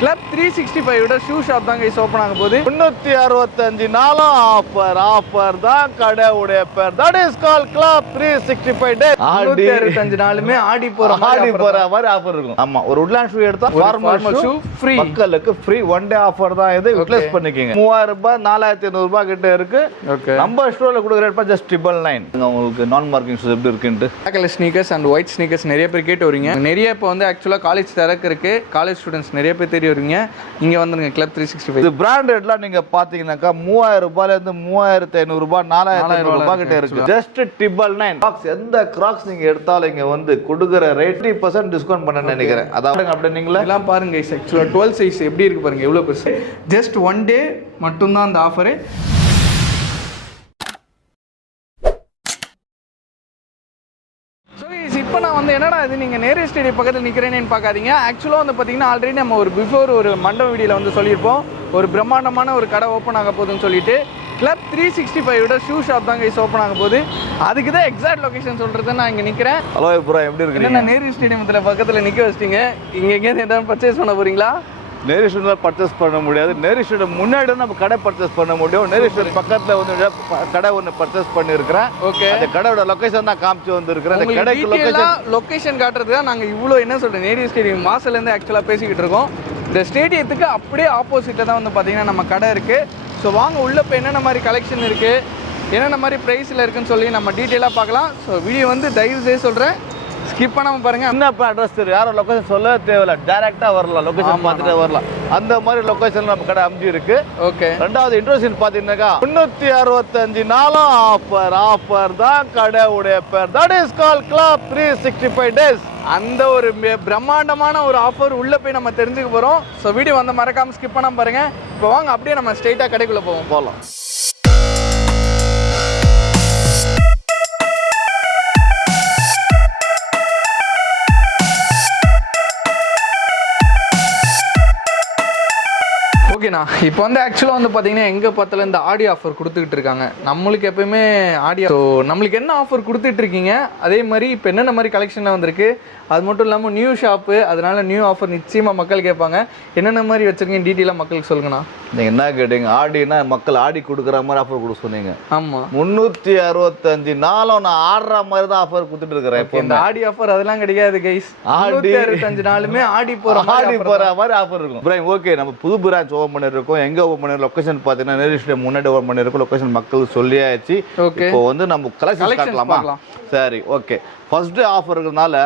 Club 365 ஓட shoe shop தான் guys open ஆக போகுது. 365 நாளும் ஆஃபர் தான் கடையோட பேர். That is call Club 365 days. 365 நாளுமே ஆடி போற மாதிரி ஆஃபர் இருக்கும். ஆமா, ஒரு உட்லாண்ட் ஷூ எடுத்தா ஃபார்மல் ஷூ ஃப்ரீ. மக்களுக்கு ஃப்ரீ ஒன் டே ஆஃபர் தான் இது. யூட்டிலைஸ் பண்ணிக்கங்க. 3000 ரூபாய் 4500 ரூபாய் கிட்ட இருக்கு. நம்ம ஸ்டோர்ல கொடுக்குற ரேட் பா ஜஸ்ட் 999. உங்களுக்கு நான் மார்க்கிங் ஷூஸ் எப்படி இருக்குன்னு colour sneakers and white sneakers நிறைய பேர் கேட்டு வரீங்க. நிறைய இப்போ வந்து ஆக்சுவலா காலேஜ் திறக்க இருக்கு. காலேஜ் ஸ்டூடெண்ட்ஸ் நிறைய பேர் வருவீங்க. இங்க வந்துருங்க Club 365. இது பிராண்டட்லாம் நீங்க பாத்தீங்கன்னாக்கா 3000 ரூபாயில இருந்து 3500 ரூபாய் 4000 ரூபாய் கிட்ட இருக்கு. ஜஸ்ட் 999. கிராக்ஸ் எந்த கிராக்ஸ் நீங்க எடுத்தாலும் இங்க வந்து கொடுக்குற ரேட் 80% டிஸ்கவுண்ட் பண்ண நினைக்கிறேன். அதாவது அப்படி நீங்களே எல்லாம் பாருங்க guys. ஆக்சுவலா 12 சைஸ் எப்படி இருக்கு பாருங்க, எவ்வளவு பெருசு. ஜஸ்ட் ஒன் டே மட்டும் தான் அந்த ஆஃபர். இப்போ நான் வந்து என்னடா இது நீங்கள் நேரு ஸ்டேடியம் பக்கத்தில் நிற்கிறேன்னு பார்க்காதீங்க. ஆக்சுவலாக வந்து பார்த்தீங்கன்னா ஆல்ரெடி நம்ம ஒரு பிஃபோர் ஒரு மண்டப வீடியோவில் வந்து சொல்லியிருப்போம், ஒரு பிரம்மாண்டமான ஒரு கடை ஓப்பன் ஆக போகுதுன்னு சொல்லிட்டு. Club 365 ஓட ஷூ ஷாப் தான் கைஸ் ஓப்பன் ஆக போகுது. அதுக்கு தான் எக்ஸாக்ட் லொகேஷன் சொல்கிறது நான் இங்கே நிற்கிறேன். ஹலோ ப்ரோ, எப்படி இருக்கு? என்ன நேரு ஸ்டேடியத்தில் பக்கத்தில் நிற்க வச்சிட்டீங்க. இங்கே எங்கேயாவது எதாவது பர்ச்சேஸ் பண்ண போகிறீங்களா? நேரு ஸ்டேடியம் பர்ச்சேஸ் பண்ண முடியாது. நேரு ஸ்டேடியம் முன்னாடி நம்ம கடை பர்ச்சேஸ் பண்ண முடியும். நேரு ஸ்டேடியம் பக்கத்தில் வந்து கடை ஒன்று பர்ச்சேஸ் பண்ணியிருக்கிறேன். ஓகே, அந்த கடையோட லொகேஷன் தான் காமிச்சு வந்திருக்கிறேன். அந்த கடைக்கு லொகேஷன் காட்டுறதுக்கு தான் நாங்கள் இவ்வளோ என்ன சொல்கிறேன், நேரு ஸ்டேடியம் மாசிலேருந்து ஆக்சுவலாக பேசிக்கிட்டு இருக்கோம். இந்த ஸ்டேடியத்துக்கு அப்படியே ஆப்போசிட்டில் தான் வந்து பார்த்தீங்கன்னா நம்ம கடை இருக்குது. ஸோ வாங்க உள்ளே போய் என்னென்ன மாதிரி கலெக்ஷன் இருக்குது, என்னென்ன மாதிரி ப்ரைஸில் இருக்குன்னு சொல்லி நம்ம டீட்டெயிலாக பார்க்கலாம். ஸோ வீடியோ வந்து தயவு செய்து சொல்கிறேன், ஸ்கிப் பண்ணாம பாருங்க. என்ன அட்ரஸ் தெரியும், யாரும் லொகேஷன் சொல்ல தேவையில்ல, டைரக்டா வரலாம், லொகேஷன் பார்த்துட்டே வரலாம். அந்த மாதிரி லொகேஷன் நம்ம கடை அமைஞ்சு இருக்கு. ஓகே, ரெண்டாவது இன்ட்ரோடக்ஷன் பாத்தீங்கன்னாக்கா 365 நாளும் ஆஃபர் தான் கடையோட பேர். That is call Club 365 days. அந்த ஒரு பிரம்மாண்டமான ஒரு ஆஃபர் உள்ள போய் நம்ம தெரிஞ்சுக்க போறோம். ஸோ வீடியோ வந்து மறக்காம ஸ்கிப் பண்ணாம பாருங்க. இப்போ வாங்க அப்படியே நம்ம ஸ்ட்ரெயிட்டா கடைக்குள்ள போகலாம். ஓகேண்ணா, இப்போ வந்து ஆக்சுவலாக வந்து பார்த்தீங்கன்னா எங்கே பார்த்தாலும் இந்த ஆடி ஆஃபர் கொடுத்துக்கிட்டு இருக்காங்க. நம்மளுக்கு எப்பயுமே ஆடி, ஸோ நம்மளுக்கு என்ன ஆஃபர் கொடுத்துட்ருக்கீங்க, அதே மாதிரி இப்போ என்னென்ன மாதிரி கலெக்ஷன்லாம் வந்திருக்கு, அது மட்டும் இல்லாமல் நியூ ஷாப்பு, அதனால நியூ ஆஃபர் நிச்சயமாக மக்கள் கேட்பாங்க. என்னென்ன மாதிரி வச்சுருக்கீங்க டீட்டெயிலாக மக்களுக்கு சொல்லுங்கண்ணா. நீங்கள் என்ன கேட்டீங்க, ஆடினா மக்கள் ஆடி கொடுக்குற மாதிரி ஆஃபர் கொடுக்க சொன்னீங்க. ஆமாம், 365 நாளும் நான் ஆடுற மாதிரி தான் ஆஃபர் கொடுத்துட்டு இருக்கிறேன். இப்போ இந்த ஆடி ஆஃபர் அதெல்லாம் கிடையாது கைஸ். 365 நாளுமே ஆடி போகிற மாதிரி ஆஃபர் இருக்கும். ஓகே, நம்ம புது பிரான்ச் ஓப்பன் பண்ணிருக்கோம். எங்க ஓப்பன் பண்ணி லொகேஷன் பார்த்தீங்கன்னா நேரு ஸ்டேடியம் முன்னாடி ஓப்பன் பண்ணிருக்கோம். லொகேஷன் மக்கள் சொல்லியாச்சு. இப்போ வந்து நம்ம கலெக்ஷன் காட்டலாமா? சரி, ஓகே. ஃபர்ஸ்ட் டே ஆஃபர் இருக்கிறதுனால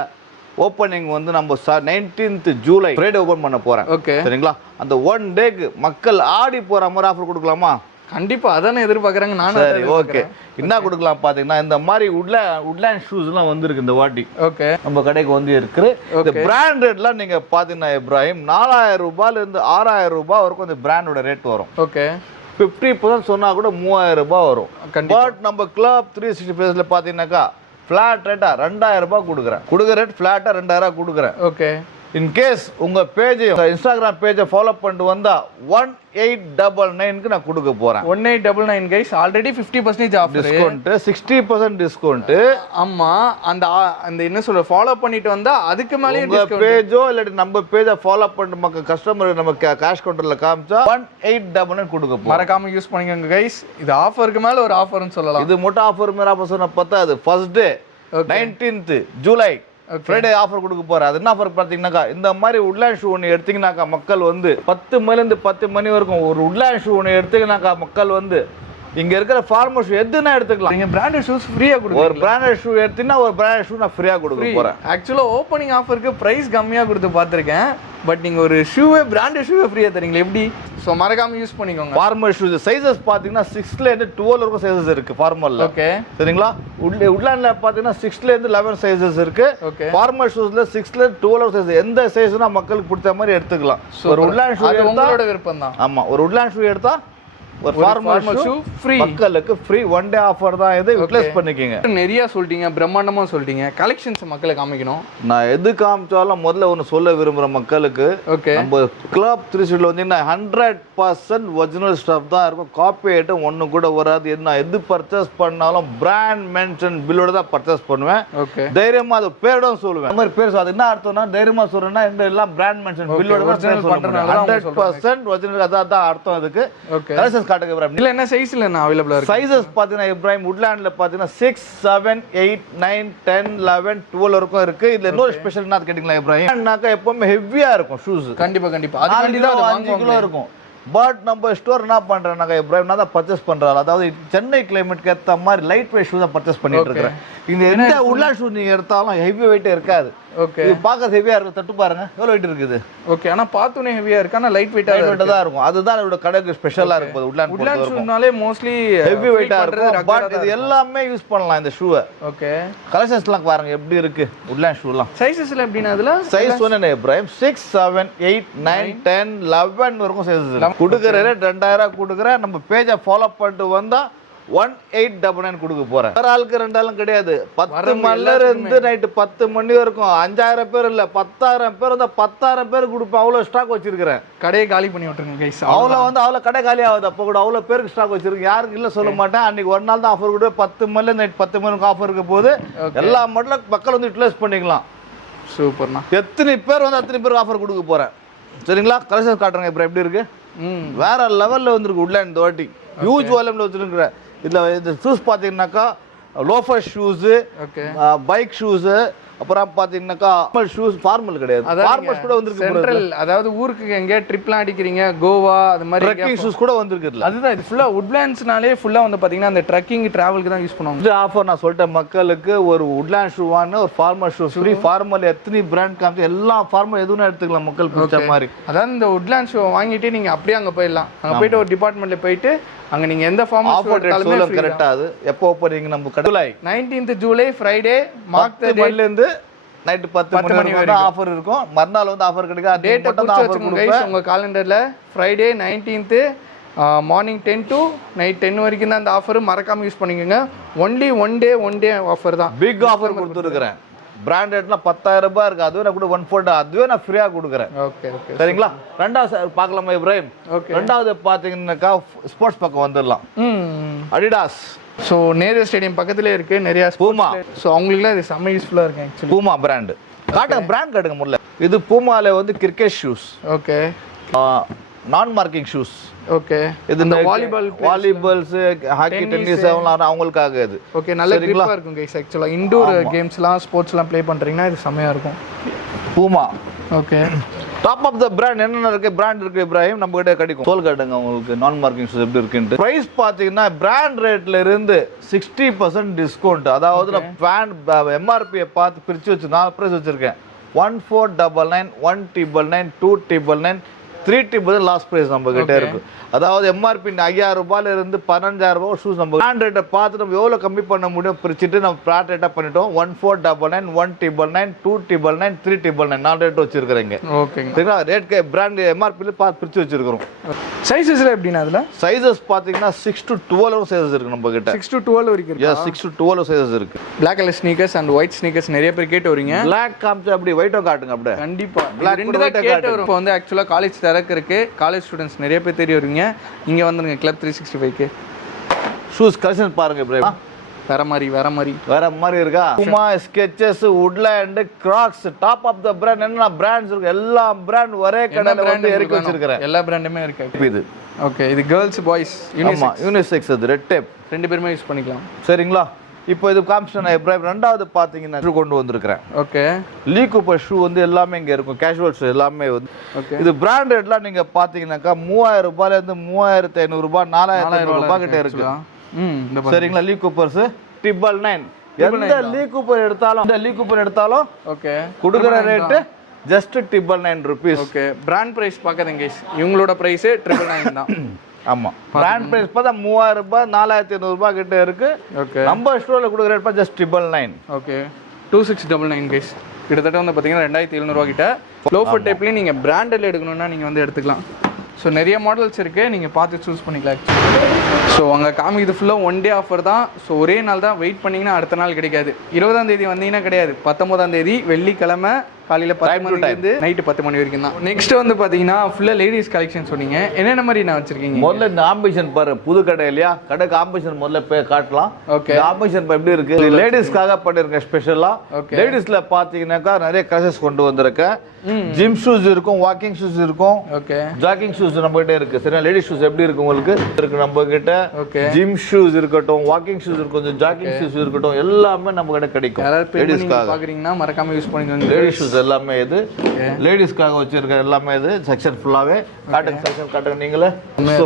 ஓப்பனிங் வந்து நம்ம 19th ஜூலை ஃப்ரைடே ஓப்பன் பண்ண போறேன். ஓகே, சரிங்களா? அந்த ஒன் டேக்கு மக்கள் ஆடி போற மாதிரி ஆஃபர் கொடுக்கலாமா? கண்டிப்பா, அதானே எதிர்பார்க்குறாங்க. நானும் சரி, ஓகே. என்ன கொடுக்கலாம் பாத்தீங்கன்னா, இந்த மாதிரி உட்லேண்ட் ஷூஸ்லாம் வந்திருக்கு இந்த வாட்டி. ஓகே, நம்ம கடைக்கு வந்து இருக்கு. இந்த பிராண்டட்லாம் நீங்க பாத்தீங்கன்னா இப்ராஹிம் 4000 ரூபாயில இருந்து 6000 ரூபாய் வரைக்கும் இந்த பிராண்டோட ரேட் வரும். ஓகே, 50% சொன்னா கூட 3000 ரூபாய் வரும். பட் நம்ம Club 365 பாத்தீங்கன்னாக்கா ஃபிளாட் ரேட்டா 2000 ரூபாய் கொடுக்குற ரேட் ஃபிளாட்டா 2000 கொடுக்குறேன். ஓகே, இன் கேஸ் உங்க பேஜ் இன்ஸ்டாகிராம் பேஜை ஃபாலோ பண்ணிட்டு வந்தா 1899க்கு நான் கொடுக்க போறேன். 1899 guys. Already 50% offer, discount, 60% discount. ஆமா, அந்த அந்த என்ன சொல்ற ஃபாலோ பண்ணிட்டு வந்தா அதுக்கு மேலே டிஸ்கவுண்ட். பேஜோ இல்ல நம்ம பேஜை ஃபாலோ பண்ணிட்டு நம்ம கஸ்டமர் நம்ம கேஷ் கவுண்டர்ல காமிச்சா 1899 கொடுக்க போறோம். மறக்காம யூஸ் பண்ணிக்கோங்க கைஸ். இது ஆஃபருக்கு மேல ஒரு ஆஃபர்னு சொல்லலாம். இது மட்டும் ஆஃபர் மேல ஆஃபர் சொன்னா பத்தாது. First day 19th July Friday offer கொடுக்க போறேன். அது என்ன ஆஃபர் பார்த்தீங்கன்னாக்கா, இந்த மாதிரி உட்லேண்ட் ஷூ ஒன்று எடுத்தீங்கன்னாக்கா மக்கள் வந்து 10 மணிலேருந்து 10 மணி வரைக்கும் ஒரு உட்லேண்ட் ஷூ ஒன்று எடுத்தீங்கன்னாக்கா மக்கள் வந்து இங்க இருக்கிற ஃபார்மல் ஷூ எதுனா எடுத்துக்கலாம். நீங்க பிராண்டட் ஷூஸ் ஃப்ரீயா கொடுங்க. ஒரு பிராண்டட் ஷூ எடுத்தீங்கன்னா ஒரு பிராண்டட் ஷூ நான் ஃப்ரீயா கொடுக்க போறேன். ஆக்சுவலா ஓப்பனிங் ஆஃபருக்கு பிரைஸ் கம்மியா கொடுத்து பார்த்திருக்கேன். பட் நீங்க ஒரு ஷூவே பிராண்டட் ஷூவே ஃப்ரீயா தரீங்களா எப்படி? ஸோ மறக்காம யூஸ் பண்ணிக்கோங்க. ஃபார்மல் ஷூஸ் சைஸஸ் பாத்தீங்கன்னா 6ல இருந்து 12 வரைக்கும் சைஸஸ் இருக்கு ஃபார்மல்ல. ஓகே, சரிங்களா? உட்லேண்ட்ல பாத்தீங்கன்னா 6ல இருந்து 11 சைஸஸ் இருக்கு. ஃபார்மல் ஷூஸ்ல 6ல இருந்து 12 சைஸ், எந்த சைஸ்னா மக்களுக்கு பிடிச்ச மாதிரி எடுத்துக்கலாம். ஒரு உட்லேண்ட் ஷூ உங்களோட விருப்பம் தான். ஆமா, ஒரு உட்லேண்ட் ஷூ எடுத்தா ஒரு ஃபார்மல் ஷூ ஃப்ரீ, மக்களுக்கு ஃப்ரீ 1 டே ஆஃபர் தான். இது யூட்டிலைஸ் பண்ணிக்கங்க. நிறைய சொல்லிட்டீங்க, பிரம்மாண்டமா சொல்லிட்டீங்க. கலெக்ஷன்ஸ் மக்களுக்கு காமிக்கணும். நான் எது காமிச்சாலும் முதல்ல ஒன்று சொல்ல விரும்புகிறேன் மக்களுக்கு. ஓகே, நம்ம கிளப் 360 வந்தீங்கன்னா 100% ஒரிஜினல் ஸ்டஃப் தான் இருக்கும். காப்பி ஐட்டம் ஒன்று கூட வராது. நான் எது பர்ச்சேஸ் பண்ணாலும் பிராண்ட் மென்ஷன் பில்லோட தான் பர்ச்சேஸ் பண்ணுவேன். ஓகே, தைரியமா அது பேரோட சொல்லுவேன். அந்த மாதிரி பேர் அது என்ன அர்த்தம்னா தைரியமா சொல்றேன்னா இந்த எல்லாம் பிராண்ட் மென்ஷன் பில்லோட தான் சொல்றேன். 100% ஒரிஜினல் அதான் அர்த்தம் அதுக்கு. ஓகே, கலெக்ஷன்ஸ் காட்டுங்க இப்ராஹிம். இல்ல என்ன சைஸ்ல என்ன அவேலபிளா இருக்கு? சைஸஸ் பாத்தீங்கன்னா இப்ராஹிம் வுட்லாண்ட்ல பாத்தீங்கன்னா 6, 7, 8, 9, 10, 11, 12 வரைக்கும் இருக்கு. இதுல இன்னொரு ஸ்பெஷல் என்ன கேட்டீங்களா இப்ராஹிம்? என்னக்கா எப்பவுமே ஹெவியா இருக்கும் ஷூஸ். கண்டிப்பா கண்டிப்பா. அது கண்டிப்பா 5 கிலோ இருக்கும். பட் நம்ம ஸ்டோர் என்ன பண்றேன்னாக்கா இப்ராஹிம் நான் தான் பர்ச்சேஸ் பண்றாரு. அதாவது சென்னை கிளைமேட்க்கு ஏற்ற மாதிரி லைட் வெயிட் ஷூ தான் பர்ச்சேஸ் பண்ணிட்டு இருக்கிறேன். இந்த எந்த உட்லாண்ட் ஷூ நீங்க எடுத்தாலும் ஹெவி வெயிட் இருக்காது. ஓகே, இது பார்க்க ஹெவியா இருக்கு. தட்டு பாருங்க எவ்வளவு வெயிட் இருக்குது. ஓகே, ஆனா பார்த்தோனே ஹெவியா இருக்கு, ஆனா லைட் வெயிட்டா தான் இருக்கும். அதுதான் இதோட கடைக்கு ஸ்பெஷலா இருக்கும். உட்லாண்ட் ஷூனாலே மோஸ்ட்லி ஹெவி வெயிட்டா இருக்கும். பட் இது எல்லாமே யூஸ் பண்ணலாம் இந்த ஷூவை. ஓகே, கலெக்ஷன்ஸ்லாம் பாருங்க எப்படி இருக்கு உட்லாண்ட் ஷூலாம். சைஸஸ்ல எப்படினா அதுல சைஸ் சொன்னேனே இப்ராஹிம் 6, 7, 8, 9, 10, 11 வரைக்கும் சைஸஸ் கொடுக்குற ரேட் 2000 கொடுக்குறேன். நம்ம பேஜை ஃபாலோ பண்ணிட்டு வந்தா 1899 கொடுக்க போறேன். ஒரு ஆளுக்கு 2 ஆளும் கிடையாது. 10 மணில இருந்து நைட்டு 10 மணி வரைக்கும் 5000 பேர் இல்ல 10000 பேர் வந்து 10000 பேர் கொடுப்பேன். அவ்வளவு ஸ்டாக் வச்சிருக்கிறேன். கடையை காலி பண்ணி விட்டுருங்க கைஸ். அவ்வளவு கடை காலி ஆகுது. அப்போ கூட அவ்வளவு பேருக்கு ஸ்டாக் வச்சிருக்கேன். யாருக்கு இல்ல சொல்ல மாட்டேன். அன்னைக்கு ஒரு நாள் தான் ஆஃபர் கொடுப்பேன். 10 மணில நைட் 10 மணிக்கு ஆஃபர் இருக்க போது எல்லா மாடலும் மக்கள் வந்து யூட்டிலைஸ் பண்ணிக்கலாம். சூப்பர்ண்ணா. எத்தனை பேர் வந்து அத்தனை பேருக்கு ஆஃபர் கொடுக்க போறேன். சரிங்களா? கலெக்ஷன் காட்டுறேங்க. இப்போ எப்படி இருக்கு? வேற லெவல்ல வந்துருக்கு உட்லாண்ட் இந்த வாட்டி. ஹியூஜ் வால்யூம்ல வச்சிருக்கிறேன். இந்த ஷூஸ் பார்த்தீங்கன்னாக்கா லோஃபர் ஷூஸு, பைக் ஷூஸு, அப்புறம் பார்த்தீங்கன்னாக்கா ஷூஸ் ஃபார்மல் கிடையாது. ஃபார்மல்ஸ் கூட வந்திருக்கு. சென்ட்ரல் அதாவது ஊருக்கு எங்க ட்ரிப்லாம் அடிக்கிறீங்க கோவா அது மாதிரி ட்ரெக்கிங் ஷூஸ் கூட வந்திருக்கு. அதுதான் இது ஃபுல்லா உட்லாண்ட்ஸ்னாலே ஃபுல்லா வந்து பாத்தீங்கன்னா அந்த ட்ரெக்கிங் டிராவலுக்கு தான் யூஸ் பண்ணுவாங்க. இந்த ஆஃபர் நான் சொல்லிட்டேன் மக்களுக்கு. ஒரு உட்லாண்ட் ஷூவான ஒரு ஃபார்மல் ஷூ ஃப்ரீ. ஃபார்மல் எத்தனை பிராண்ட் காமிச்சு எல்லா ஃபார்மல் எதுவும் எடுத்துக்கலாம் மக்கள் பிடிச்ச மாதிரி. அதாவது இந்த உட்லாண்ட் ஷூ வாங்கிட்டு நீங்க அப்படியே அங்க போயிடலாம். அங்க போயிட்டு ஒரு டிபார்ட்மெண்ட்ல போயிட்டு அங்க நீங்க எந்த ஃபார்மல் ஷூ எடுத்தாலுமே கரெக்ட்டா. அது எப்போ போறீங்க? நம்ம கடை 19th ஜூலை ஃப்ரைடே மார்க் தி டேல இருந்து நைட் 10 மணி வரைக்கும் ஆஃபர் இருக்கும். மறுநாள் வந்து ஆஃபர் கிடைக்காது. டேட் மட்டும் தான் ஆஃபர் கொடுப்பேன். உங்க காலண்டர்ல Friday 19th morning 10 to night 10 வரைக்கும் தான் அந்த ஆஃபர். மறக்காம யூஸ் பண்ணிக்கோங்க. ஒன்லி ஒன் டே ஆஃபர் தான். பிக் ஆஃபர் கொடுத்துருக்கிறேன். பிராண்டட்னா 10000 ரூபாய் இருக்கு. அதுவே நான் கூட 140 அதுவே நான் ஃப்ரீயா கொடுக்குறேன். ஓகே ஓகே, சரிங்களா? ரெண்டாவது பார்க்கலாமா இப்ராஹிம்? ஓகே, ரெண்டாவது பாத்தீங்கன்னாக்கா ஸ்போர்ட்ஸ் பக்கம் வந்துடலாம். அடிடாஸ். ஸோ நேரு ஸ்டேடியம் பக்கத்துலேயே இருக்கு. நிறைய பூமா. ஸோ அவங்களுக்குலாம் இது செம்ம யூஸ்ஃபுல்லாக இருக்கு ஆக்சுவலி. பூமா பிராண்ட் காட்டுங்க. பிராண்ட் காட்டுங்க முதல்ல. இது பூமால வந்து கிரிக்கெட் ஷூஸ். ஓகே, நான் மார்க்கிங் ஷூஸ். ஓகே, இது வாலிபால்ஸ், ஹாக்கி, டென்னிஸ் அவங்களுக்காக இது. ஓகே, நல்ல கிரிப்பா இருக்கும் கைஸ். ஆக்சுவலா இன்டோர் கேம்ஸ்லாம் ஸ்போர்ட்ஸ்லாம் ப்ளே பண்றீங்கன்னா இது செமையா இருக்கும். Puma. Okay, top of the brand என்னென்ன இருக்கு? பிராண்ட் இருக்கு இப்ராஹிம் நம்ம கிட்ட கிடைக்கும். சோல் காட்டுங்க உங்களுக்கு நான் மார்க்கிங் ஷூஸ் எப்படி இருக்குன்னு. பிரைஸ் பாத்தீங்கன்னா பிராண்ட் ரேட்ல இருந்து 60% டிஸ்கவுண்ட். அதாவது நான் பிராண்ட் எம்ஆர்பியை பார்த்து பிரிச்சு வச்சு 4 பிரைஸ் வச்சிருக்கேன். 1499, 1999, 299, 399 லாஸ்ட் பிரைஸ் நம்ம கிட்ட இருக்கு. அதாவது எம்ஆர்பி 5000 ரூபாயில இருந்து 15000 ரூபாய் ஷூஸ் நம்ம பிராண்ட் ரேட்டை பார்த்து நம்ம எவ்வளவு கம்மி பண்ண முடியும் பிரிச்சுட்டு நம்ம பிராண்ட் ரேட்டா பண்ணிட்டோம். 1499, 199, 299, 399 4 ரேட் வச்சிருக்கீங்க. ஓகேங்க, சரிங்களா? ரேட் பிராண்ட் எம்ஆர்பில பார்த்து பிரிச்சு வச்சிருக்கோம். சைஸஸ்ல எப்படினா அதுல சைஸஸ் பாத்தீங்கன்னா 6 to 12 சைஸஸ் இருக்கு நம்ம கிட்ட. 6 to 12 வரைக்கும் இருக்கு. 6 to 12 சைஸஸ் இருக்கு. Black color sneakers and white sneakers நிறைய பேர் கேட்டு வரீங்க. Black காமிச்சு அப்படி ஒயிட்டோ காட்டுங்க அப்படியே. கண்டிப்பா ரெண்டு தான் கேட்டு வரும். இப்போ வந்து एक्चुअली காலேஜ் திறக்க இருக்கு. காலேஜ் ஸ்டூடண்ட்ஸ் நிறைய பேர் தெரிய வரீங்க. இங்க வந்துருங்க கிளப் 365 ஷூஸ் கலெக்ஷன் பாருங்க இப்ராஹிம். வேற மாதிரி இருக்கா? Puma, Skechers, Woodland, Crocs top of the brand. என்ன பிராண்ட்ஸ் இருக்கு? எல்லா பிராண்ட் ஒரே கடையில வந்து இறக்கி வச்சிருக்கேன். எல்லா பிராண்டுமே இருக்கு. இது ஓகே, இது கேர்ள்ஸ் பாய்ஸ் யூனிசெக்ஸ். அது ரெட் டேப் ரெண்டு பேருமே யூஸ் பண்ணிக்கலாம். சரிங்களா? இப்போ இது காமிச்சேன் இப்ராஹிம். ரெண்டாவது பாத்தீங்கன்னா ஷூ கொண்டு வந்திருக்கிறேன். ஓகே, லீ கூப்பர் ஷூ வந்து எல்லாமே இங்க இருக்கும். கேஷுவல் ஷூ எல்லாமே வந்து. இது பிராண்ட் ரேட்லாம் நீங்க பாத்தீங்கன்னாக்கா 3000 ரூபாயில இருந்து 3500 ரூபாய் 4500 ரூபாய் கிட்ட இருக்கு. சரிங்களா? Lee Coopers 999. எந்த லீ கூப்பர் எடுத்தாலும் ஓகே கொடுக்குற rate just 999 rupees. Okay, brand price பார்க்காதீங்க गाइस. இவங்களோட பிரைஸ் 999 தான். ஆமா, பிராண்ட் பிரைஸ் பார்த்தா 3000 ரூபாய் 4500 ரூபாய் கிட்ட இருக்கு. ஓகே, நம்ம ஸ்டோர்ல கொடுக்குற ரேட் ஜஸ்ட் 999. Okay, 2699 guys. கிட்டத்தட்ட வந்து பாத்தீங்கன்னா 2700 ரூபாய் கிட்ட. லோஃபர் டைப்லயே நீங்க பிராண்டட்ல எடுக்கணும்னா நீங்க வந்து எடுத்துக்கலாம். ஸோ நிறைய மாடல்ஸ் இருக்குது, நீங்கள் பார்த்து சூஸ் பண்ணிக்கலாம். ஸோ அங்கே காமிக்கிறது ஃபுல்லாக ஒன் டே ஆஃபர் தான். ஸோ ஒரே நாள் தான், வெயிட் பண்ணிங்கன்னா அடுத்த நாள் கிடைக்காது. 20ஆம் தேதி வந்தீங்கன்னா கிடையாது, 19ஆம் தேதி வெள்ளிக்கிழமை காலையில் 10 மணிலேருந்து நைட்டு 10 மணி வரைக்கும் தான். நெக்ஸ்ட் வந்து பார்த்தீங்கன்னா ஃபுல்லாக லேடிஸ் கலெக்ஷன் சொன்னீங்க, என்னென்ன மாதிரி நான் வச்சிருக்கீங்க? முதல்ல இந்த ஆம்பிஷன் பாரு, புது கடை இல்லையா, கடை ஆம்பிஷன் முதல்ல போய் காட்டலாம். ஓகே, ஆம்பிஷன் எப்படி இருக்கு, லேடிஸ்க்காக பண்ணிருக்கேன் ஸ்பெஷலா. லேடிஸ்ல பாத்தீங்கன்னாக்கா நிறைய கலெக்ஷன்ஸ் கொண்டு வந்திருக்கேன். ஜிம் ஷூஸ் இருக்கும், வாக்கிங் ஷூஸ் இருக்கும், ஓகே, ஜாகிங் ஷூஸ் நம்ம கிட்ட இருக்கு. சரியா, லேடிஸ் ஷூஸ் எப்படி இருக்கு உங்களுக்கு இருக்கு நம்ம கிட்ட. ஓகே, ஜிம் ஷூஸ் இருக்கட்டும், வாக்கிங் ஷூஸ் இருக்கட்டும், ஜாகிங் ஷூஸ் இருக்கட்டும், எல்லாமே நம்ம கிட்ட கிடைக்கும். லேடிஸ்க்காக பாக்குறீங்கன்னா மறக்காம யூஸ் பண்ணிக்கோங்க. லேடிஸ் ஷூஸ் எல்லாமே இது லேடிஸ்க்காக வச்சிருக்க எல்லாமே இது செக்ஷன் ஃபுல்லாவே காட்டன் செக்ஷன் காட்டன். நீங்களே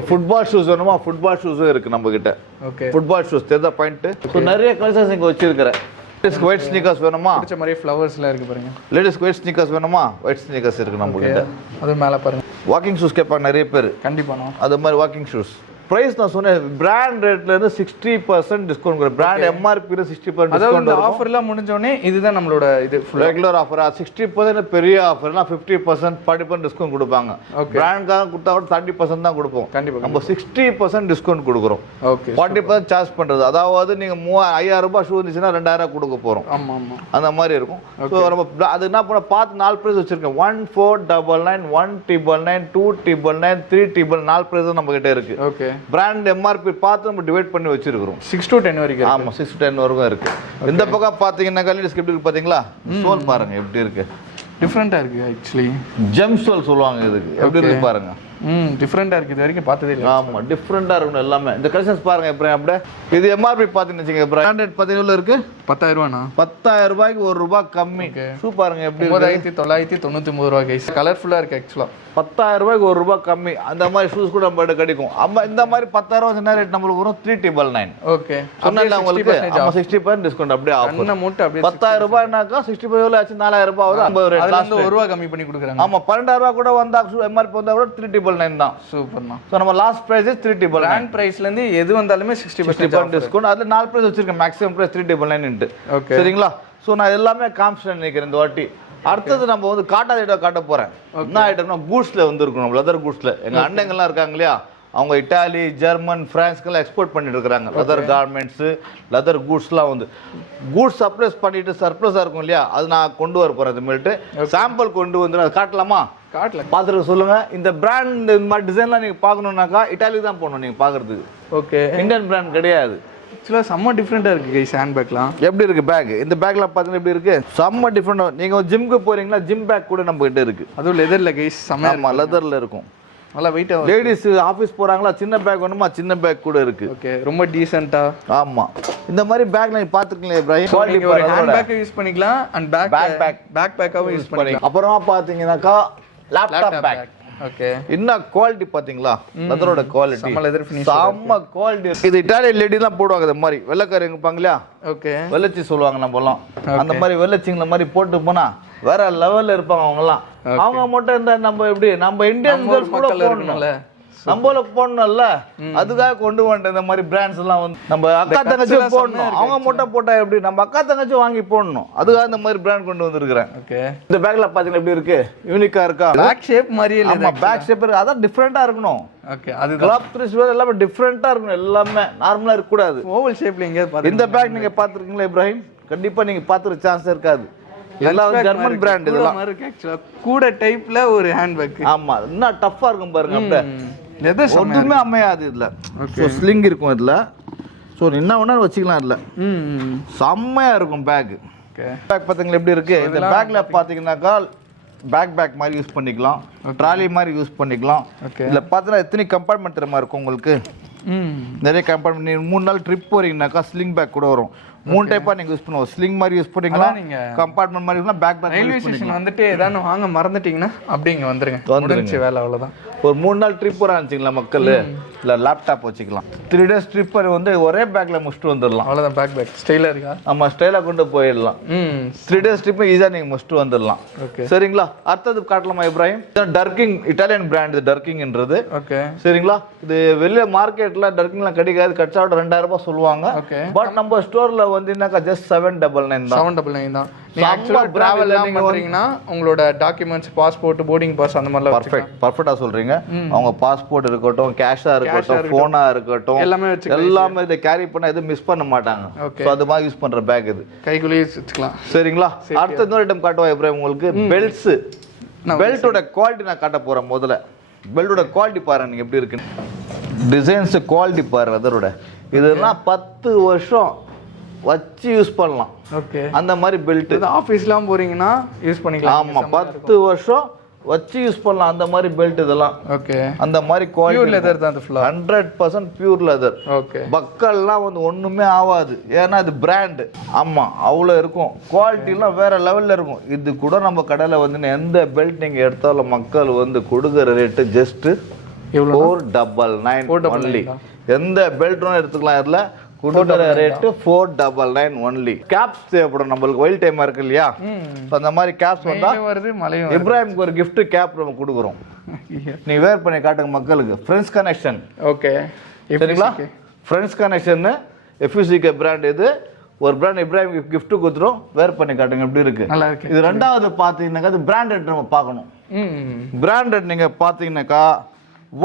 ஃபுட்பால் ஷூஸ் வேணுமா, ஃபுட்பால் ஷூஸும் இருக்கு நம்ம கிட்ட. ஓகே, ஃபுட்பால் ஷூஸ் தெரிஞ்ச பாயிண்ட். ஸோ நிறைய கலெக்ஷன்ஸ் இங்க வச்சிருக்கிறேன். லேடிஸ்க்கு ஒயிட் ஸ்னீக்கர்ஸ் வேணுமா, பிடிச்ச மாதிரி ஃப்ளவர்ஸ்லாம் இருக்கு பாருங்க. லேடிஸ்க்கு ஒயிட் ஸ்னீக்கர்ஸ் வேணுமா, ஒயிட் ஸ்னீக்கர்ஸ் இருக்கு நம்ம கிட்ட. அது மேலே பாருங்க. வாக்கிங் ஷூஸ் கேட்பாங்க நிறைய பேர், கண்டிப்பாக அது மாதிரி வாக்கிங் ஷூஸ். பிரைஸ் நான் சொன்னேன், பிராண்ட் ரேட்ல இருந்து 60% டிஸ்கவுண்ட் கொடுக்குறேன். Brand MRP 60% discount. ஆஃபர்லாம் முடிஞ்சோடனே இதுதான் நம்மளோட இது ரெகுலர் ஆஃபர். 60% பெரிய ஆஃபர்னா 50% 40% டிஸ்கவுண்ட் கொடுப்பாங்க. பிராண்ட்காக கொடுத்தா கூட 30% தான் கொடுப்போம். கண்டிப்பா நம்ம 60% டிஸ்கவுண்ட் கொடுக்குறோம். ஓகே, 40% சார்ஜ் பண்றது. அதாவது நீங்க 5000 ரூபாய் ஷூ இருந்துச்சுன்னா 2000 கொடுக்க போறோம். ஆமா ஆமா, அந்த மாதிரி இருக்கும். ஸோ நம்ம அது என்ன பண்ண பார்த்து 4 பிரைஸ் வச்சிருக்கேன். 1499, 1999, 299, 399, 4 பிரைஸ் நம்ம கிட்ட இருக்கு. ஓகே, பிராண்ட் எம்ஆர்பி பார்த்து நம்ம டிவைட் பண்ணி வச்சிருக்கிறோம். 6 to 10 வரைக்கும். ஆமா, 6 to 10 வரைக்கும் இருக்கு. இந்த பக்கம் பாத்தீங்கன்னா லேடிஸ்க்கு எப்படி இருக்கு பாத்தீங்களா, சோல் பாருங்க எப்படி இருக்கு, டிஃபரெண்டா இருக்கு. ஆக்சுவலி ஜெம் சோல் சொல்லுவாங்க இதுக்கு. எப்படி இருக்கு பாருங்க, டிஃபரெண்டா இருக்கு. இது வரைக்கும் பார்த்ததே இல்லை. ஆமா, டிஃபரெண்டா இருக்கணும் எல்லாமே. இந்த கலெக்ஷன்ஸ் பாருங்க எப்படி அப்படியே. இது எம்ஆர்பி பாத்தீங்கன்னு வச்சுங்க, பிராண்டட் பாத்தீங்கன்னா இருக்கு 10,000 ரூபானா, 10,000 ரூபாய்க்கு 1 ரூபாய் கம்மி. ஷூ பாருங்க எப்படி 9,999 ரூபாய் கைஸ். கலர்ஃபுல்லா இருக்கு ஆக்சுவலா. 10,000 ரூபாய்க்கு 1 ரூபாய் கம்மி. அந்த மாதிரி ஷூஸ் கூட நம்ம கிடைக்கும். இந்த மாதிரி 10,000 ரூபாய் என்ன ரேட் நம்மளுக்கு வரும், 399. ஓகே, சொன்னல உங்களுக்கு 60% டிஸ்கவுண்ட் அப்படியே ஆஃபர். அண்ணா மூட்டை அப்படியே 10,000 ரூபாய்னாக்கா 60% எவ்வளவு ஆச்சு, 4,000 ரூபாய் ஆகுது. 50 ரேட் அதுல இருந்து 1 ரூபாய் கம்மி பண்ணி கொடுக்குறாங்க. ஆமா, 12,000 ரூபாய் கூட வந்தா எம்ஆர்பி வந்தா கூட 399 தான். சூப்பர்ண்ணா. சோ நம்ம லாஸ்ட் பிரைஸ் 399. பிராண்ட் பிரைஸ்ல இருந்து எது வந்தாலுமே 60% டிஸ்கவுண்ட். அதுல 4 பிரைஸ் வச்சிருக்கேன். Maximum price 399. ஓகே, சரிங்களா. சோ நான் எல்லாமே காமிச்சிட்டேன் நினைக்கிறேன் இந்த வாட்டி. அடுத்தது நம்ம வந்து காட்டாத ஐட்டம் காட்ட போறேன். என்ன ஐட்டம்னா கூட்ஸ்ல வந்துருக்கும், நம்ம லெதர் கூட்ஸ்ல. எங்க அண்ணங்கள்லாம் இருக்காங்க இல்லையா, அவங்க இட்டாலி, ஜெர்மன், பிரான்ஸ்க்கெல்லாம் எக்ஸ்போர்ட் பண்ணிட்டு இருக்காங்க. லெதர் கார்மெண்ட்ஸ், லெதர் கூட்ஸ்லாம் வந்து கூட்ஸ் சப்ளைஸ் பண்ணிட்டு சர்ப்ளஸா இருக்கும் இல்லையா, அது நான் கொண்டு வர போறேன். இதுமேட்டு சாம்பிள் கொண்டு வந்து அது காட்டலாமா, காட்டல பார்த்துட்டு சொல்லுங்க. இந்த பிராண்ட் இந்த மாதிரி டிசைன்லாம் நீங்க பார்க்கணும்னாக்கா இட்டாலி தான் போகணும் நீங்க பார்க்கறதுக்கு. ஓகே, இந்தியன் பிராண்ட் கிடையாது. ஆக்சுவலாக செம்ம டிஃப்ரெண்டாக இருக்குது கைஸ். ஹேண்ட் பேக்லாம் எப்படி இருக்குது பேக், இந்த பேக்லாம் பார்த்தீங்கன்னா எப்படி இருக்குது, செம்ம டிஃப்ரெண்டாக. நீங்கள் ஜிம்க்கு போகிறீங்களா, ஜிம் பேக் கூட நம்ம கிட்ட இருக்குது. அதுவும் லெதரில் கைஸ், செம்ம. ஆமாம், லெதரில் இருக்கும். நல்லா வெயிட்டாக. லேடிஸ் ஆஃபீஸ் போகிறாங்களா, சின்ன பேக் வேணுமா, சின்ன பேக் கூட இருக்குது. ஓகே, ரொம்ப டீசெண்டாக. ஆமாம், இந்த மாதிரி பேக் நீங்கள் பார்த்துருக்கீங்களா இப்ராஹிம். நீங்கள் ஒரு ஹேண்ட் பேக்கை யூஸ் பண்ணிக்கலாம் அண்ட் பேக் பேக்காகவும் யூஸ் பண்ணிக்கலாம். அப்புறமா பார்த்தீங்கன்னாக்கா லேப்டாப் பேக். ஓகே, என்ன குவாலிட்டி பாத்தீங்களா, லெதரோட குவாலிட்டி செம்ம குவாலிட்டி. இது இட்டாலியன் லேடிலாம் போடுவாங்க இந்த மாதிரி வெள்ளைக்காரி இருப்பாங்க இல்லையா. ஓகே, வெள்ளச்சி சொல்லுவாங்க நம்ம எல்லாம். அந்த மாதிரி வெள்ளச்சிங்கள மாதிரி போட்டு போனா வேற லெவல்ல இருப்பாங்க அவங்க எல்லாம். அவங்க மட்டும் இருந்தா நம்ம எப்படி, நம்ம இந்தியன் கேர்ள்ஸ் கூட போடணும்ல, நம்மள போடணும்ல, அதுக்காக கொண்டு வந்துட்டு இந்த மாதிரி பிராண்ட்ஸ் எல்லாம் வந்து நம்ம அக்கா தங்கச்சி போடணும். அவங்க மட்டும் போட்டா எப்படி, நம்ம அக்கா தங்கச்சி வாங்கி போடணும். அதுக்காக இந்த மாதிரி பிராண்ட் கொண்டு வந்திருக்கிறேன். ஓகே, இந்த பேக்ல பாத்தீங்கன்னா எப்படி இருக்கு, யூனிக்கா இருக்கா, பேக் ஷேப் மாதிரியே இல்ல. ஆமா, பேக் ஷேப் இருக்கு, அதான் டிஃபரெண்டா இருக்கணும். ஓகே, அது கிளாப் த்ரிஸ் வேற எல்லாமே டிஃபரெண்டா இருக்கணும். எல்லாமே நார்மலா இருக்க கூடாது. ஓவல் ஷேப்ல எங்க பாருங்க. இந்த பேக் நீங்க பாத்துருக்கீங்களா இப்ராஹிம்? கண்டிப்பா நீங்க பாத்துற சான்ஸ் இருக்காது. எல்லாம் ஜெர்மன் பிராண்ட். இதெல்லாம் ஆக்சுவலா கூட டைப்ல ஒரு ஹேண்ட் பேக். ஆமா, இன்னும் டஃப்பா இருக்கும் பாருங்க. அப்படியே ஒண்ணுமே அமையாது இதுல. சோ ஸ்லிங் இருக்கும் இதுல. சோ என்ன வேணா வச்சுக்கலாம் இதுல. செம்மையா இருக்கும் பேக். பேக் பாத்தீங்களா எப்படி இருக்கு. இந்த பேக்ல பாத்தீங்கன்னாக்கா பேக் மாதிரி யூஸ் பண்ணிக்கலாம், ட்ராலி மாதிரி யூஸ் பண்ணிக்கலாம். இதுல பாத்தீங்கன்னா எத்தனை கம்பார்ட்மெண்ட் தெரியுமா இருக்கும் உங்களுக்கு. நிறைய கம்பார்ட்மெண்ட். நீங்க 3 நாள் ட்ரிப் போறீங்கன்னாக்கா ஸ்லிங் பேக் கூட வரும். 3 டைப்பா நீங்க யூஸ் பண்ணுவோம். ஸ்லிங் மாதிரி யூஸ் பண்ணிக்கலாம், கம்பார்ட்மெண்ட் மாதிரி யூஸ் பேக் ரயில்வே ஸ்டேஷன் வந்துட்டு ஏதாவது வாங்க மறந்துட்டீங்கன்னா அப்படியே இங்க வந்துருங்க. வேலை அவ்வளவுதான். ஒரு 3 நாள் ட்ரிப் போறாச்சுங்களா மக்கள், இல்ல லேப்டாப் வச்சுக்கலாம். 3 days ட்ரிப் வந்து ஒரே பேக்ல முடிச்சுட்டு வந்துடலாம். அவ்வளோதான். பேக் ஸ்டைலாக இருக்கா? ஆமாம், ஸ்டைலாக கொண்டு போயிடலாம். 3 days ட்ரிப் ஈஸியாக நீங்கள் முடிச்சுட்டு வந்துடலாம். ஓகே சரிங்களா? அடுத்தது காட்டலாமா இப்ராஹிம்? டர்க்கிங் இட்டாலியன் பிராண்ட் டர்க்கிங்ன்றது. ஓகே சரிங்களா? இது வெளியே மார்க்கெட்டில் டர்க்கிங்லாம் கிடைக்காது, கட்சா 2000 ரூபாய் சொல்லுவாங்க. ஓகே பட் நம்ம ஸ்டோரில் வந்தீங்கன்னாக்கா ஜஸ்ட் 799 தான். 799 தான். நீங்க ஆக்சுவலா டிராவல் எல்லாம் பண்றீங்கன்னா உங்களோட டாக்குமெண்ட்ஸ், பாஸ்போர்ட், போர்டிங் பாஸ் அந்த மாதிரிலாம் பர்ஃபெக்ட்டா சொல்றீங்க. அவங்க பாஸ்போர்ட் இருக்கட்டும், கேஷா இருக்கட்டும், போனா இருக்கட்டும், எல்லாமே இதை கேரி பண்ண எதுவும் மிஸ் பண்ண மாட்டாங்க. ஸோ அது மாதிரி யூஸ் பண்ற பேக் இது. கைக்குள்ளேயே வச்சுக்கலாம். சரிங்களா? அடுத்த இன்னொரு ஐட்டம் காட்டுவா இப்ராஹிம் உங்களுக்கு. பெல்ட்ஸ். பெல்ட்டோட குவாலிட்டி நான் காட்ட போறேன். முதல்ல பெல்ட்டோட குவாலிட்டி பாருங்க நீங்க எப்படி இருக்குன்னு. டிசைன்ஸ் குவாலிட்டி பாருங்க அதோட. இதெல்லாம் 10 வருஷம் வச்சு யூஸ் பண்ணலாம். ஓகே அந்த மாதிரி பெல்ட். ஆஃபீஸ்லாம் போறீங்கன்னா யூஸ் பண்ணிக்கலாம். ஆமா, 10 வருஷம் வச்சு யூஸ் பண்ணலாம் அந்த மாதிரி பெல்ட் இதெல்லாம். ஓகே அந்த மாதிரி குவாலிட்டி பியூர் லெதர் தான். 100% பியூர் லெதர். ஓகே பக்கல்லாம் வந்து ஒண்ணுமே ஆகாது, ஏன்னா இது பிராண்ட். ஆமா, அவ்வளோ இருக்கும். குவாலிட்டிலாம் வேற லெவல்ல இருக்கும். இது கூட நம்ம கடையில் வந்து எந்த பெல்ட் நீங்க எடுத்தாலும் மக்கள் வந்து கொடுக்குற ரேட்டு ஜஸ்ட் 499 ஒன்லி. எந்த பெல்ட்டும் எடுத்துக்கலாம். இதுல கொடுக்குற ரேட்டு 499 ஒன்லி. கேப்ஸ் தேவைப்படும் நம்மளுக்கு, ஒயில் டைமா இருக்கு இல்லையா? அந்த மாதிரி கேப்ஸ் வந்தா இப்ராஹிம்க்கு ஒரு gift கேப் நம்ம கொடுக்குறோம். நீ வேர் பண்ணி காட்டுங்க மக்களுக்கு. Friends connection. ஓகே சரிங்களா? Friends connection FUCK brand. இது ஒரு பிராண்ட் இப்ராஹிம் gift கொடுத்துரும். வேர் பண்ணி காட்டுங்க எப்படி இருக்கு. நல்லா இருக்கு. இது ரெண்டாவது பாத்தீங்கன்னாக்கா இது பிராண்டட் நம்ம பார்க்கணும். பிராண்டட் நீங்க பாத்தீங்கன்னாக்கா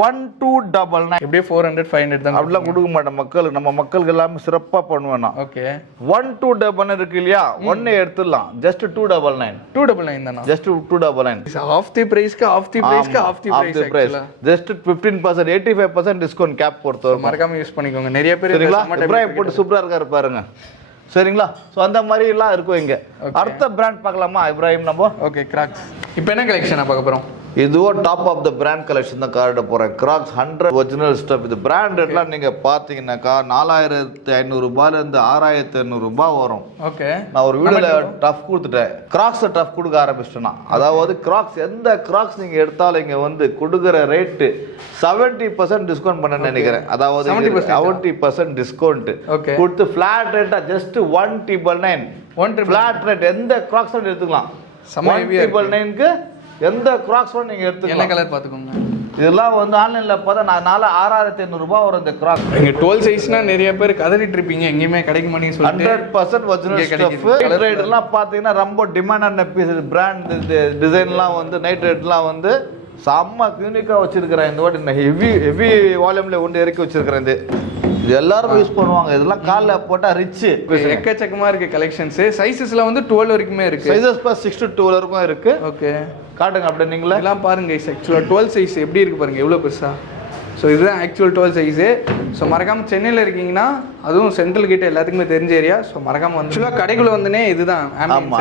1299. இப்படியே 400 500 தான். அப்படிலாம் கொடுக்க மாட்டேன் மக்களுக்கு. நம்ம மக்களுக்கு எல்லாமே சிறப்பா பண்ணுவேன் நான். ஓகே 1299 இருக்கு இல்லையா? ஒன்னே எடுத்துடலாம். ஜஸ்ட் 299. 299 தானா? ஜஸ்ட் 299. ஆஃப் தி பிரைஸ்க்கு off the price. Just 15% 85% discount cap பொறுத்தவரை மறக்காம யூஸ் பண்ணிக்கோங்க. நிறைய பேர் இப்ராஹிம் போட்டு சூப்பரா இருக்காரு பாருங்க. சரிங்களா? ஸோ அந்த மாதிரி எல்லாம் இருக்கும் இங்க. அடுத்த பிராண்ட் பார்க்கலாமா இப்ராஹிம் நம்ம? Okay Crocs. இப்போ என்ன கலெக்ஷன் பார்க்க போறோம்? இதுவும் top of the brand collection தான் காட்ட போறேன். Crocs 100 original stuff. இது பிராண்டட்லாம் நீங்க பாத்தீங்கன்னாக்கா 4500 ரூபாயில இருந்து 6500 ரூபாய் வரும். ஓகே நான் ஒரு வீடியோல டஃப் கொடுத்துட்டேன். கிராக்ஸ் டஃப் கொடுக்க ஆரம்பிச்சிட்டேன். அதாவது கிராக்ஸ் எந்த கிராக்ஸ் நீங்க எடுத்தாலும் இங்க வந்து கொடுக்குற ரேட்டு 70% டிஸ்கவுண்ட் பண்ண நினைக்கிறேன். அதாவது 70% டிஸ்கவுண்ட் கொடுத்து ஃபிளாட் ரேட்டா ஜஸ்ட் 1999. ஃபிளாட் ரேட் எந்த கிராக்ஸ் எடுத்துக்கலாம். 1999க்கு எந்த கிராக்ஸ் நீங்க எடுத்துக்கலாம். என்ன கலர் பாத்துக்கோங்க. இதெல்லாம் வந்து ஆன்லைன்ல பார்த்தா நான் 6500 ரூபாய் வரும் இந்த கிராக்ஸ். நீங்க 12 சைஸ்னா நிறைய பேர் கதறிட்டு இருப்பீங்க, எங்கேயுமே கிடைக்க மாட்டேங்குது சொல்லிட்டு 100% ஒரிஜினல் ஸ்டஃப். ரைடர்லாம் பாத்தீங்கன்னா ரொம்ப டிமாண்டான பீஸ். பிராண்ட் டிசைன்லாம் வந்து நைட் ரைட்லாம் வந்து செம்ம யூனிக்கா வச்சிருக்கிறேன். இந்த வாட்டி ஹெவி வால்யூம்ல ஒன்று இறக்கி வச்சிருக்கிறேன். இது எல்லாரும் யூஸ் பண்ணுவாங்க. இதெல்லாம் கால்ல போட்டா ரிச். எக்கச்சக்கமா இருக்கு கலெக்ஷன்ஸ். சைஸஸ்ல வந்து 12 வரைக்குமே இருக்கு. சைஸஸ் ப்ளஸ் 6 to 12 வரைக்கும் இருக்கு. ஓகே காட்டுங்க அப்படியே நீங்களே. இதெல்லாம் பாருங்க கைஸ். ஆக்சுவலா 12 சைஸ் எப்படி இருக்கு பாருங்க, எவ்வளவு பெருசா. ஸோ இதுதான் ஆக்சுவல் 12 சைஸு. ஸோ மறக்காமல் சென்னையில் இருக்கீங்கன்னா, அதுவும் சென்ட்ரல் கிட்ட எல்லாத்துக்குமே தெரிஞ்ச ஏரியா. ஸோ மறக்காமல் வந்து ஆக்சுவலாக கடைக்குள்ள வந்துனே இதுதான்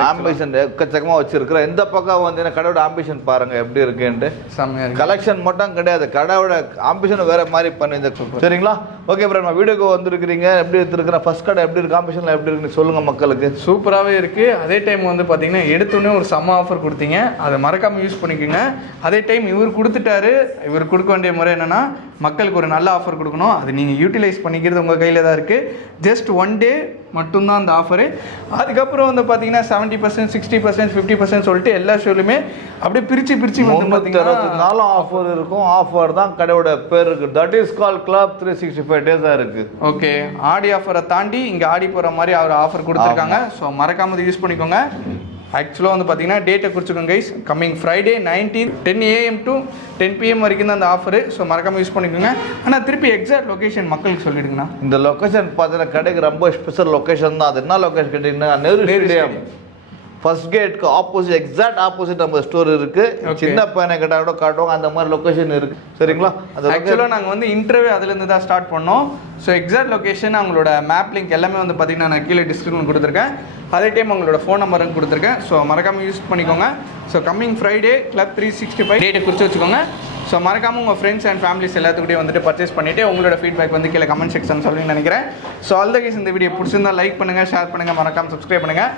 ஆம்பிஷன் எக்கச்சக்கமாக வச்சிருக்கிறேன். எந்த பக்கம் வந்து கடையோட ஆம்பிஷன் பாருங்க எப்படி இருக்குன்ட்டு. செம்மையாக கலெக்ஷன் மட்டும் கிடையாது, கடையோட ஆம்பிஷன் வேற மாதிரி பண்ணி. சரிங்களா? ஓகே ப்ரோ, நம்ம வீடியோக்கு வந்துருக்கிறீங்க. எப்படி எடுத்துருக்கிறேன் ஃபர்ஸ்ட் கடை எப்படி இருக்கு, ஆம்பிஷன்ல எப்படி இருக்குன்னு சொல்லுங்க மக்களுக்கு. சூப்பராகவே இருக்கு. அதே டைம் வந்து பார்த்தீங்கன்னா எடுத்தோடனே ஒரு செம்ம ஆஃபர் கொடுத்தீங்க, அதை மறக்காமல் யூஸ் பண்ணிக்கோங்க. அதே டைம் இவர் கொடுத்துட்டாரு. இவர் கொடுக்க வேண்டிய முறை என்னன்னா, மக்களுக்கு ஒரு நல்ல ஆஃபர் கொடுக்கணும். அது நீங்கள் யூட்டிலைஸ் பண்ணிக்கிறது உங்கள் கையில் தான் இருக்குது. ஜஸ்ட் 1 டே மட்டும்தான் அந்த ஆஃபரு. அதுக்கப்புறம் வந்து பார்த்தீங்கன்னா 70%, 60%, 50% சொல்லிட்டு எல்லா ஷோலுமே அப்படியே பிரித்து வந்து பார்த்தீங்கன்னா ஆஃபர் இருக்கும். ஆஃபர் தான் கடையோட பேர் இருக்குது. தட் இஸ் கால் கிளப் 365 டேஸாக இருக்குது. ஓகே, ஆடி ஆஃபரை தாண்டி இங்கே ஆடி போகிற மாதிரி அவர் ஆஃபர் கொடுத்துருக்காங்க. ஸோ மறக்காமல் யூஸ் பண்ணிக்கோங்க. ஆக்சுவலாக வந்து பார்த்தீங்கன்னா டேட்டை குறிச்சிக்கோங்க guys. Coming Friday 19 10 AM to 10 PM வரைக்கும் தான் அந்த ஆஃபரு. ஸோ மறக்காமல் யூஸ் பண்ணிக்கோங்க. ஆனால் திருப்பி எக்ஸாக்ட் லொக்கேஷன் மக்களுக்கு சொல்லிடுங்கண்ணா. இந்த லொக்கேஷன் பார்த்தீங்கன்னா கடைக்கு ரொம்ப ஸ்பெஷல் லொக்கேஷன் தான். அது என்ன லொக்கேஷன் கேட்டிங்கன்னா, நேரு ஸ்டேடியம் ஃபர்ஸ்ட் கேட்க்கு ஆப்போசிட், எக்ஸாக்ட் ஆப்போசிட் நம்ம ஸ்டோர் இருக்கு. சின்ன பையனை கேட்டால் கூட காட்டுவாங்க, அந்த மாதிரி லொக்கேஷன் இருக்கு. சரிங்களா? அது ஆக்சுவலாக நாங்கள் வந்து இன்டர்வியூ அதுலேருந்து தான் ஸ்டார்ட் பண்ணோம். ஸோ எக்ஸாக்ட் லொக்கேஷன், அவங்களோட மேப் லிங்க் எல்லாமே வந்து பார்த்தீங்கன்னா நான் கீழே டிஸ்கிரிப்ஷன் கொடுத்துருக்கேன். அதே டைம் அவங்களோட ஃபோன் நம்பரும் கொடுத்துருக்கேன். ஸோ மறக்காமல் யூஸ் பண்ணிக்கோங்க. ஸோ கம்மிங் ஃப்ரைடே கிளப் 365 டேட்டை குறித்து வச்சுக்கோங்க. ஸோ மறக்காமல் உங்கள் ஃப்ரெண்ட்ஸ் அண்ட் ஃபேமிலிஸ் எல்லாத்துக்கூடயும் வந்துட்டு பர்ச்சேஸ் பண்ணிவிட்டு உங்களோட ஃபீட்பேக் வந்து கீழே கமெண்ட் செக்ஷன் சொல்லுங்கன்னு நினைக்கிறேன். ஸோ ஆல் த கேஸ் இந்த வீடியோ பிடிச்சிருந்தா லைக் பண்ணுங்கள், ஷேர் பண்ணுங்கள், மறக்காமல் சப்ஸ்கிரைப் பண்ணுங்கள்.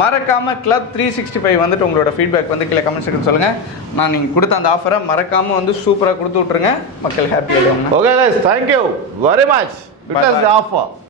மறக்காமல் கிளப் 365 வந்துட்டு உங்களோட ஃபீட்பேக் வந்து கீழே கமெண்ட் செக்ஷன் சொல்லுங்கள். நான் நீங்கள் கொடுத்த அந்த ஆஃபரை மறக்காமல் வந்து சூப்பராக கொடுத்து விட்ருங்க. மக்கள் ஹாப்பியாக. Okay guys, thank you very much. விட்டாஸ் ஆஃபா